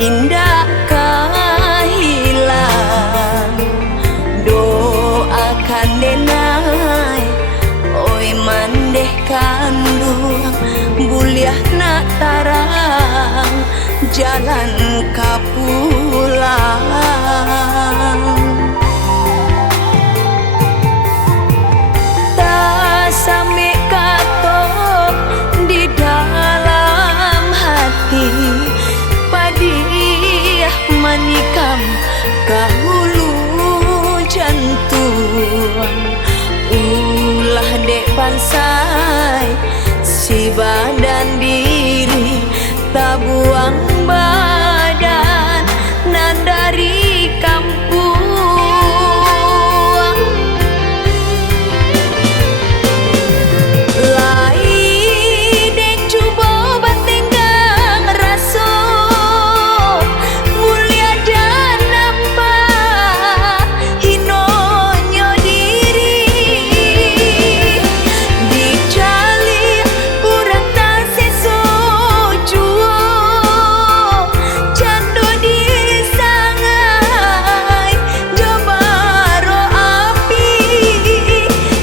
indah kahilang. Doakan denai oi mandeh kandung, buliah nak tarang jalan kapulang. Tak sampai katok di dalam hati, padiah manikam kahulu jantung. Ulah dek pansai si badan diri, tak buang badan nan dari kampung. Lai dek cuba batenggang raso, mulia dan nampak hinonyo diri. Dicali urang tak sesojuo, candu disangai jobaro api.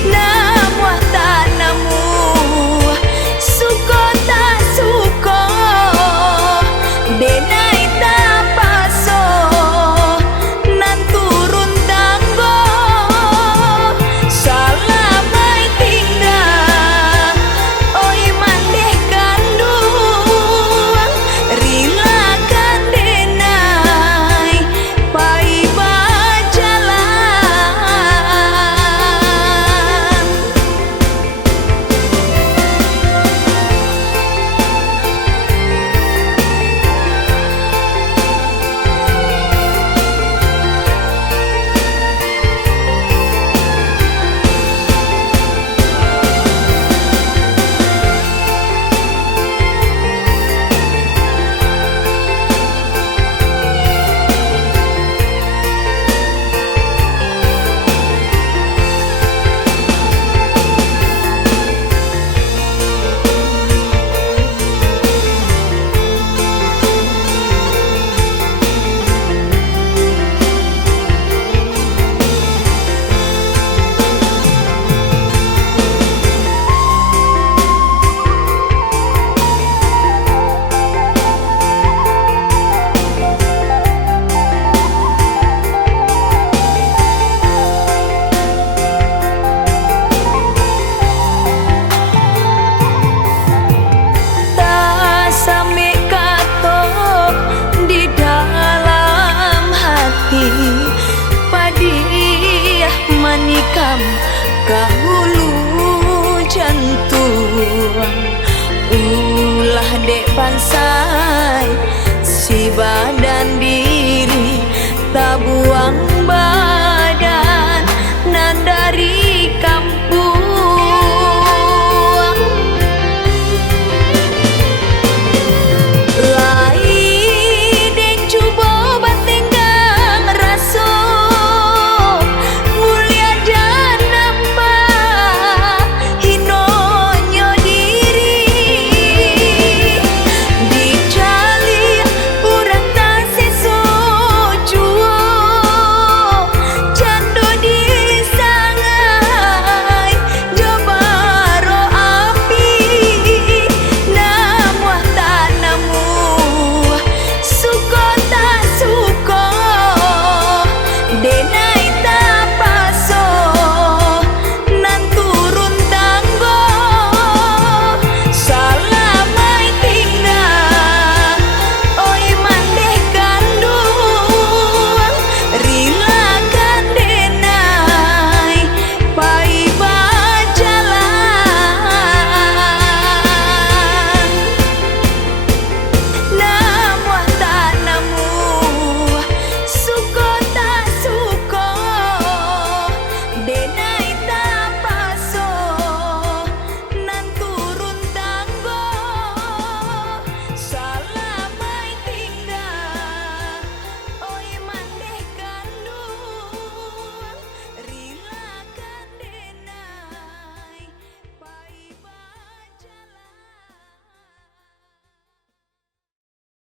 Namuah tak namuah, suko tak suko, denai tak paso nan turun tanggo. Salamai tinggal oi mandeh kandung, rilakan denai pai bajalan. Tak sampai katok di dalam hati, padiah manikam kahulu jantung. Ulah dek pansai si